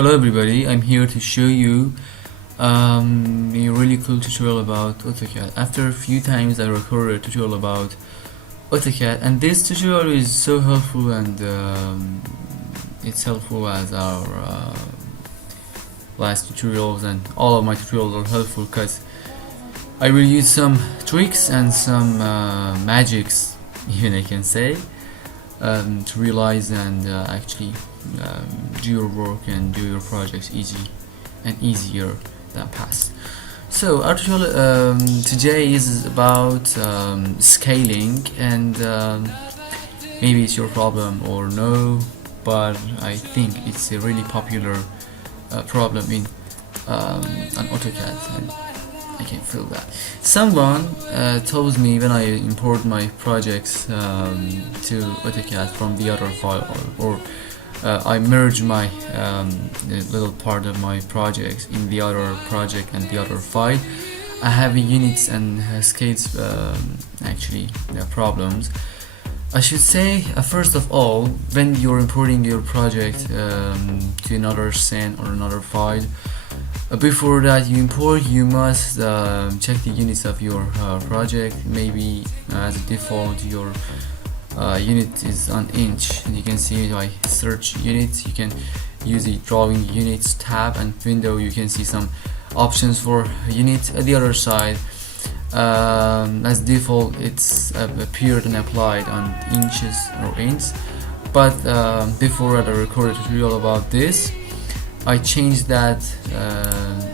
Hello everybody, I'm here to show you a really cool tutorial about Autocad. After a few times I recorded a tutorial about Autocad, and this tutorial is so helpful, and it's helpful as our last tutorials, and all of my tutorials are helpful because I will use some tricks and some magics, even I can say, to realize and actually do your work and do your projects easier than past. So our tutorial today is about scaling, and maybe it's your problem or no, but I think it's a really popular problem in on AutoCAD, and I can feel that. Someone told me when I import my projects to AutoCAD from the other file, or I merge my little part of my projects in the other project and the other file, I have units and scales problems. I should say, first of all, when you're importing your project to another scene or another file, before that you import, you must check the units of your project. Maybe as a default your unit is on inch, and you can see by search units you can use the drawing units tab, and window you can see some options for unit. At the other side, as default it's appeared and applied on inches or inches, but before I recorded a tutorial about this, I changed that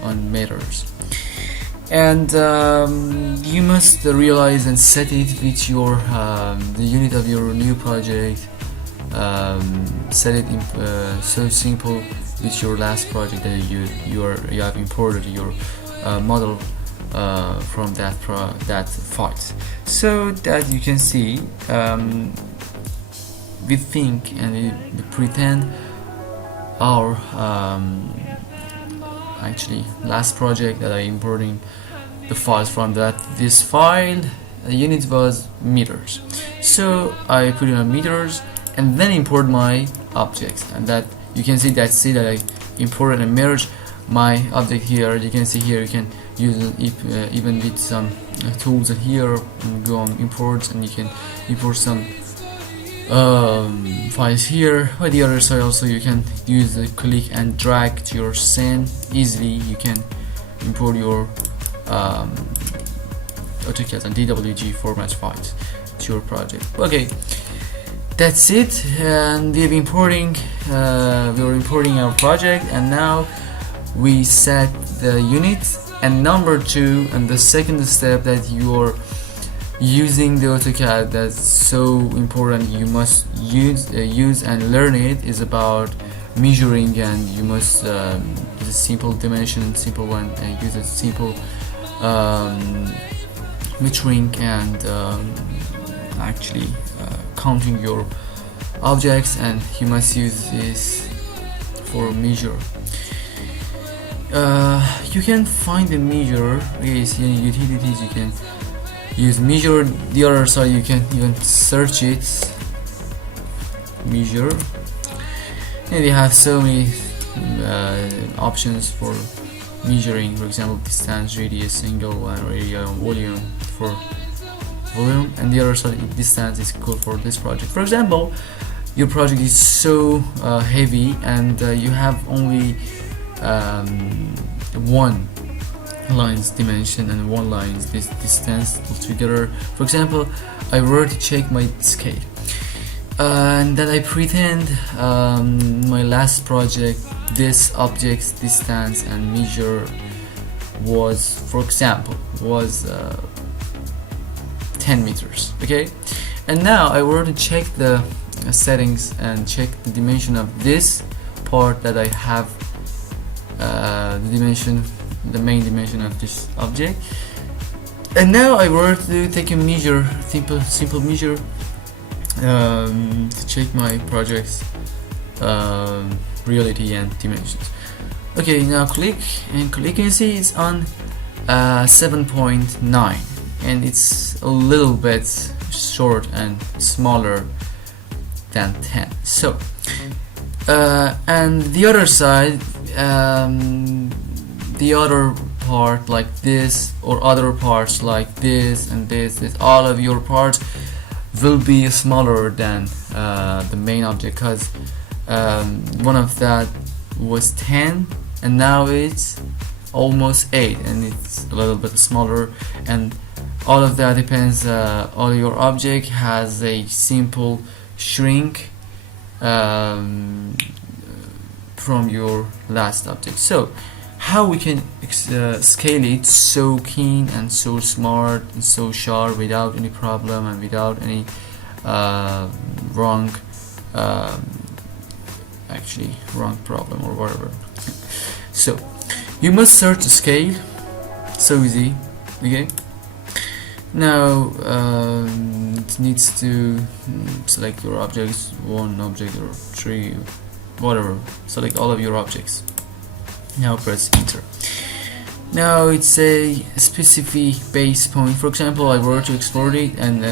on meters. And you must realize and set it with your the unit of your new project. Set it in so simple with your last project that you have imported your model from that file, so that you can see we think and we pretend our actually last project that I importing the files from this file, the unit was meters, so I put it on meters and then import my objects, and that you can see that I imported and merged my object here. You can see here you can use it even with some tools, and here go on imports and you can import some files here. On the other side also you can use the click and drag to your scene easily. You can import your AutoCAD and DWG format files to your project. Okay, that's it, and we're importing our project, and now we set the unit. And number two, and the second step that you're using the AutoCAD that's so important, you must use and learn it, is about measuring, and you must use a simple dimension, simple one, and use a simple metering, and actually counting your objects, and you must use this for measure. You can find the measure is in utilities. You can use measure. The other side you can even search it, measure, and they have so many options for measuring. For example, distance, radius, angle, and area, and volume for volume. And the other side, distance is good for this project. For example, your project is so heavy, and you have only one line's dimension and one line's distance altogether. For example, I were to check my scale, and then I pretend my last project, this object's distance and measure was, for example, was 10 meters. Okay, and now I were to check the settings and check the dimension of this part that I have, the main dimension of this object, and now I were to take a measure, simple measure, to check my project's reality and dimensions. Okay, now click, and you can see it's on 7.9, and it's a little bit short and smaller than 10. So and the other side, the other part like this, or other parts like this and this, all of your parts will be smaller than the main object, because one of that was 10 and now it's almost 8 and it's a little bit smaller, and all of that depends, all your object has a simple shrink from your last object. So how we can scale it so keen and so smart and so sharp without any problem and without any wrong problem or whatever. So you must search the scale, so easy. Okay, now it needs to select your objects, 1 object or 3, whatever, select all of your objects. Now press enter. Now it's a specific base point. For example, I were to export it and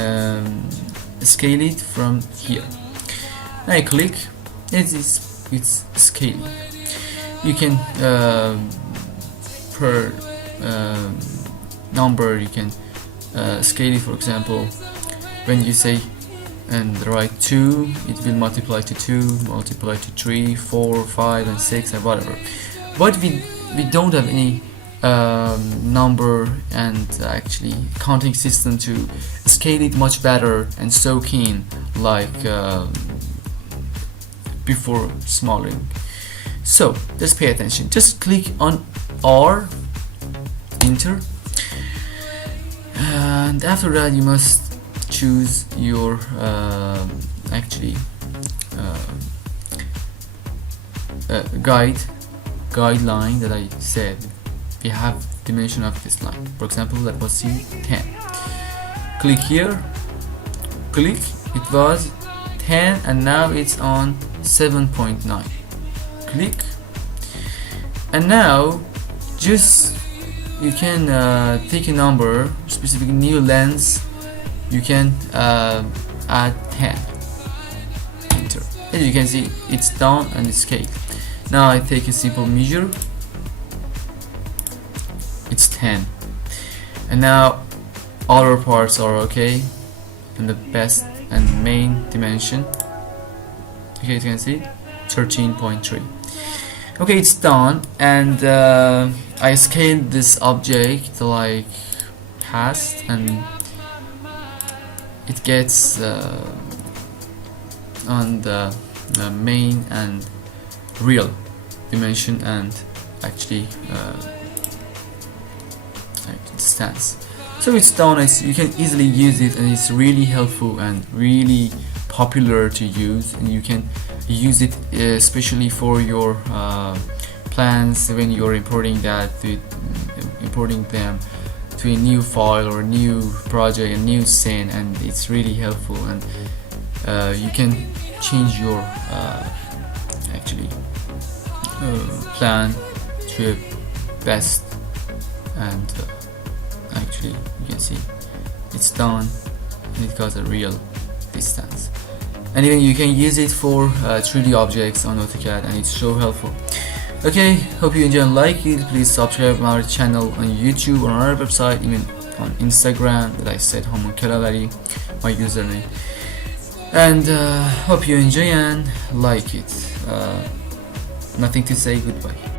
scale it from here. I click, it's scaling. You can per number you can scale it. For example, when you say and write 2, it will multiply to 2, multiply to 3, 4, 5 and 6 and whatever. But we don't have any number and actually counting system to scale it much better and so keen like before smaller. So just pay attention, just click on R, enter, and after that you must choose your guideline that I said. We have dimension of this line. For example, let us see 10. Click here, click, it was 10 and now it's on 7.9. Click, and now just you can take a number, specific new lens, you can add 10, enter. As you can see, it's done and it's scaled. Now I take a simple measure, it's 10, and now other parts are okay and the best and main dimension. Okay, you can see 13.3. Okay, it's done, and I scaled this object like past, and it gets on the main and real dimension and actually distance. So it's done. You can easily use it, and it's really helpful and really popular to use, and you can use it especially for your plans when you're importing them to a new file or a new project, a new scene, and it's really helpful, and you can change your plan to a best, and actually you can see it's done and it got a real distance. And even you can use it for 3D objects on Autocad, and it's so helpful. Okay, hope you enjoy and like it. Please subscribe our channel on YouTube, on our website, even on Instagram that I said Homunkelabari, my username. And hope you enjoy and like it. Nothing to say, goodbye.